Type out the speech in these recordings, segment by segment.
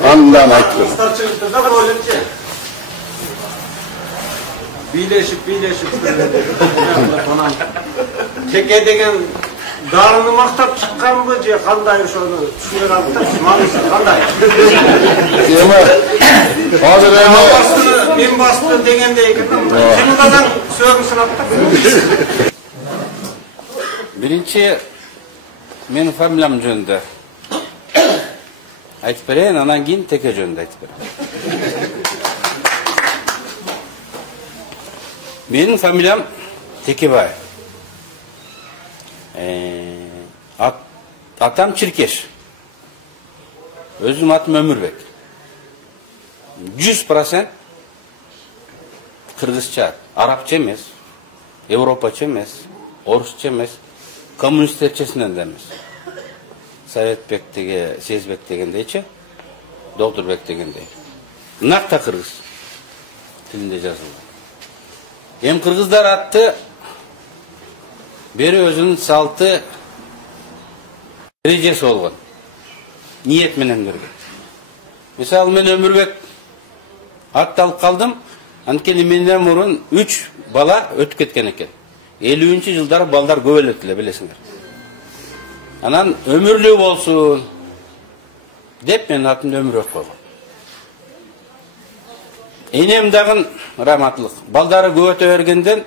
Andan ayttım. Starçılıkta da böylece. Birleşip teke degen darını maktap çıkan mı diye kanday şunu düşünür altta manisi kanday. Hazır Ben bastı degendeyken senin kazan sözünü sınapta. Birinci menin familiyam jönündө айтып берейин, анан кийин теке жөнүндө айтып берейин. Менин фамилиям Текебаев. Атам Чиркеш. Өзүм атым Өмүрбек. 100% кыргызча, арабча эмес, европача эмес, орусча эмес, коммунисттерчесинен да эмес. Советбек деген, Сезбек дегендейчи, Доктурбек дегендей. Накта кыргыз тилинде жазылган. Эми кыргыздар атты бери өзүнүн салты эрежеси болгон. Ниет менен берген. Мисалы мен Өмүрбек атты алып калдым, анткени менден мурун 3 бала өтүп кеткен экен. 50-жылдары балдар көп эле билесиңер. Анан өмүрлүү болсун деп мен атымды Өмүрбек койгом. Энем дагы раматтылык. Балдары көп өтө бергенден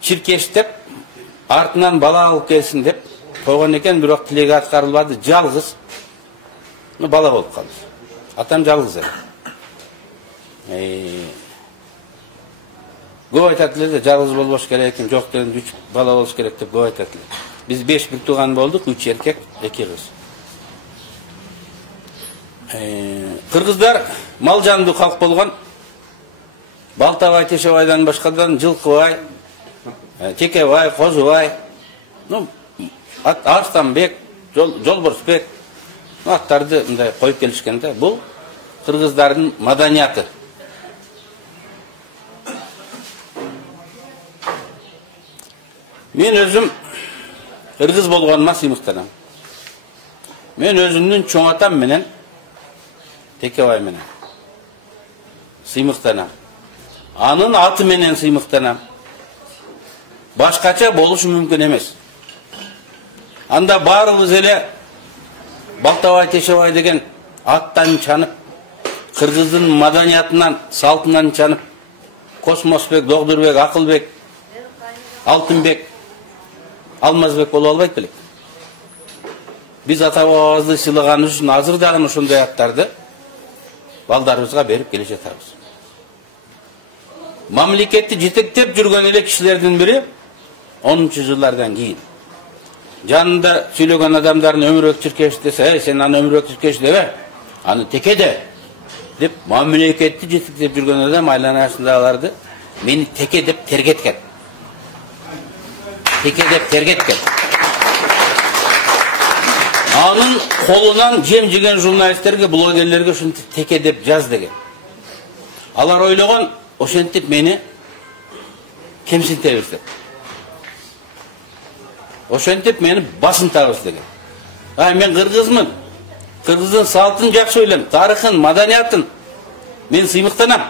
Чиркеш деп артынан бала алып келсин деп койгон экен, бирок тилеги аткарылбады, жалгыз бала болуп калды. Атам жалгыз эле. Көп айтат эле, жалгыз болбош керек экен, жок дегенде 3 бала болуш керек деп көп айтат эле. Биз 5 бир тууган болдук, 3 эркек, 2 кыз. Кыргыздар мал жандуу калк болгон. Балтабай, Тешебайдан башкадан Жылкыбай, Текебай, Козубай, Арстанбек, Жолборсбек аттарды мындай коюп келишкен да. Бул кыргыздардын маданияты. Мен өзүм ыргыз болгоныма сыймыктанам. Мен өзүмдүн чоң атам менен Текебай менен сыймыктанам. Анын аты менен сыймыктанам. Башкача болушу мүмкүн эмес. Анда баарыбыз эле Балтабай, Тешебай деген аттан чанып, кыргыздын маданиятынан, салтынан чанып, Космосбек, Догдурбек, Акылбек, Алтынбек, Алмазбек болуп албайт белек. Биз ата бабабызды сыйлаган үчүн азыр дагы ошондой аттарды балдарыбызга берип келе жатабыз. Мамлекетти жетектеп жүргөн эле кишилердин бири 10-жылдардан кийин жанында сүйлөгөн адамдардын Өмүрбек Чиркеш десе, сен аны Өмүрбек Чиркеш дебе, аны Теке де деп мамлекетти жетектеп жүргөн адам айланасындагыларды мени Теке деп тергеткен. Теке деп тергеткен. Анын колунан жем жеген журналисттерге, блогерлерге ушинтип Теке деп жаз деген. Алар ойлогон ошентип мени кемсинтебиз деп. Ошентип мени басынтабыз деген. Мен кыргызмын. Кыргыздын салтын жакшы ойлойм, тарыхын, маданиятын мен сыймыктанам.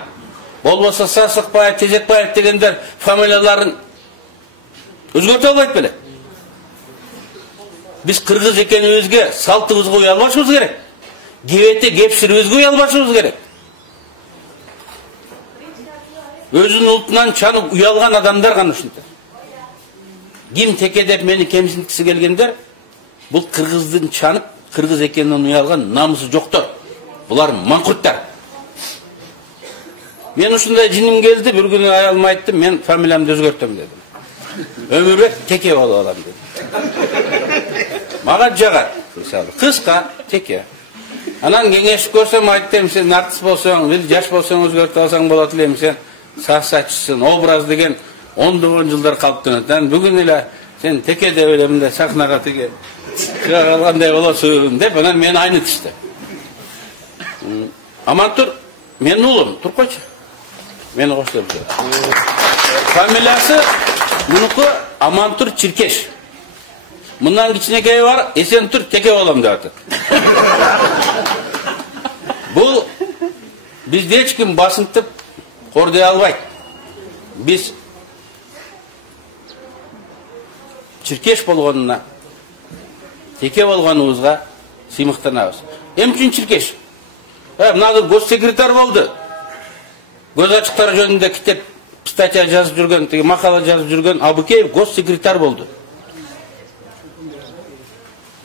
Болбосо Сасыкбаев, Тезекбаев дегендер фамилияларын өзгөртө албайт беле. Биз кыргыз экенибизге салтыбызга уя албашыбыз керек. Кебете, кепширибизге уя албашыбыз керек. Өзүнүн ултунан чанып уялган адамдар гана ушинтет. Ким Теке деп мени кемсинткиси келгендер, бул кыргыздын чанып, кыргыз экенинен уялган намысы жоктор. Булар маңкурттар. Мен ушундай жиним келди, бир күнү аялыма айттым, мен фамилиямды өзгөртөм дедим. Өмүрбек Теке болуп алам дедим. Мага жагат, мисалы, кыска Теке. Анан кеңешип көрсөм айттым, сен артист болсоң, бир жаш болсоң өзгөртүп алсаң болот элем, сен сахсатчысың, образ деген 10 жылдар калыптанат. Бүгүн эле сен Теке деп элем да сахнага тиге чыга калгандай болосуң деп, анан мени айнытышты. Амантур, менин уулум, туруп койчу. Мени коштур. Фамилиясы мунуку Амантур Чиркеш. Мындан кичинекейи бар, Эсентур Теке болом деп атат. Бұл бізде ешкім басынтып қордай албайды. Біз чиркеш болғанына, теке болғанымызға сыймықтанабыз. Эм үчүн чиркеш? Мына госсекретар болды. Көз ачыктар жөнүндө китеп статья жазып жүргөн, мақала жазып жүргөн Абыкеев госсекретар болды.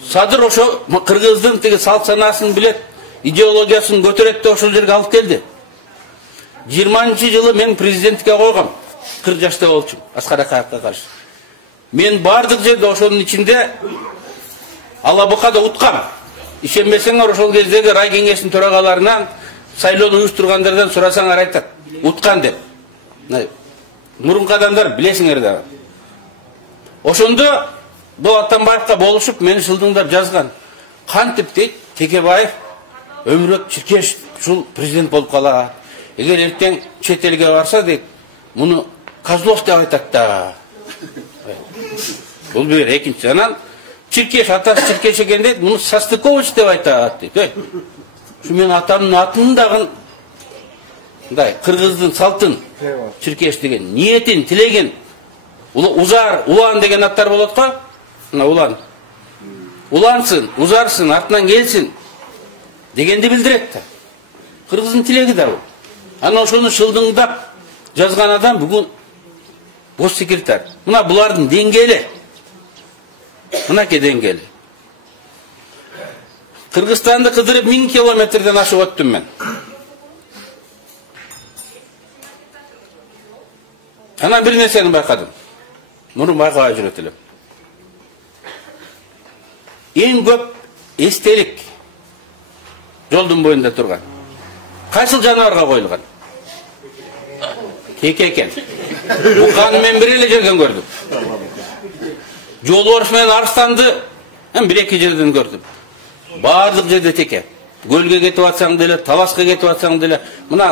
Садыр ошо кыргыздын салт санасын билет, идеологиясын көтөрөт ошол жерге алып келди. 20-njy жылы мен президентке койгом, 40 жашта болчумун, Аскар Акаевке каршы. Мен бардык жерде ошонун ичинде Алабукада уткам. Ишенбесеңер ошол кездеги рай кеңешинин төрагаларынан, сайлоону уюштургандардан сурасаңар айтат, уткан деп. Мурунку адамдар билесиңер да. Ошондо Доо Атамбаевка болушуп, мени шылдыңдап жазган. Кантип дейт, Текебаев өмүрөк чиркеш ушул президент болуп калат. Эгер эртең чет элге барса дейт, муну Козлов деп айтат да. Бул бир экинчи. Анан чиркеш, атасы чиркеш экен дейт, муну Состыкович деп айтат дейт. Ушу менин атамдын атын дагы мындай кыргыздын салтын чиркеш деген, ниетин, тилеген, узар, улан деген аттар болот го. Мына улан. Улансын, узарсын, артынан келсин дегенди билдирет да. Кыргыздын тилеги да бул. Ана ошону шылдыңдап жазган адам бүгүн госсекретар. Мына булардын деңгээли. Мынакей деңгээли. Кыргызстанды кыдырып 1000 километрден ашып өттүм мен. Анан бир нерсени байкадым. Мурун байкабай жүрөт элем. Эң көп эстелик жолдун боюнда турган. Кайсыл жаныбарга коюлган? Теке экен. Буканы мен бир эле жерден көрдүм. Жолбарыс менен арстанды бир-эки жерден көрдүм. Бардык жерде теке. Көлгө кетип атсаң деле, Таласка кетип атсаң деле, мына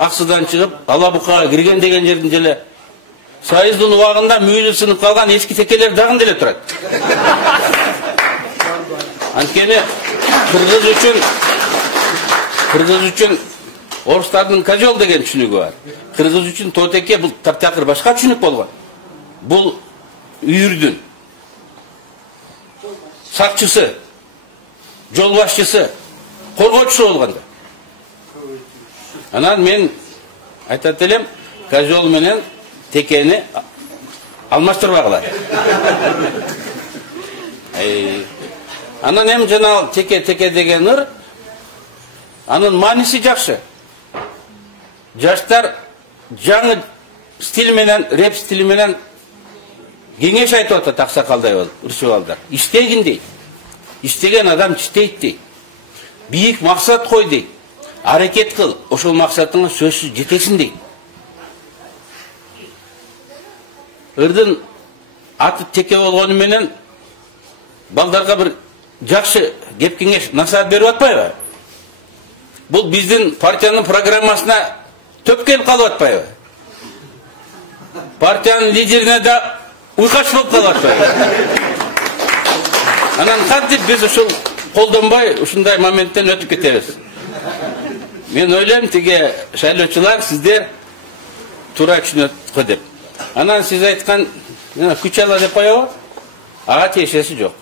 Аксыдан чыгып, Алабукага кирген деген жердин деле Союздун убагында мүйүлү сынып калган эски текелер дагы деле турат. Анткени кыргыз үчүн орустардын кожол деген түшүнүгү бар. Кыргыз үчүн тотеке бул таптакыр башка түшүнүк болгон. Бул үйүрдүн сакчысы, жол башчысы, коргоочусу болгондо. Анан мен айтат элем, кожол менен текени алмаштырбагыла. Анан эми жана теке деген ыр, анын мааниси жакшы. Жаштар жаңы стиль менен, рэп стили менен кеңеш айтып атат аксакалдай болуп, ырчыбалдар. Иштегин дейт. Иштеген адам чиштейт дейт. Бийик максат кой дейт. Аракет кыл, ошол максатыңа сөзсүз жетесиң дейт. Ырдын аты теке болгону менен балдарга бир жакшы кеп кеңеш насаат берип атпайбы? Бул биздин партиянын программасына төп келип калып атпайбы? Партиянын лидерине да уйкач болуп калып атпайбы? Анан кантип биз ушул колдонбой ушундай моменттен өтүп кетебиз? Мен ойлойм, тиги шайлоочулар сиздер туура түшүнөт го деп. Анан сиз айткан күч ала деп коебу? Ага тиешеси жок.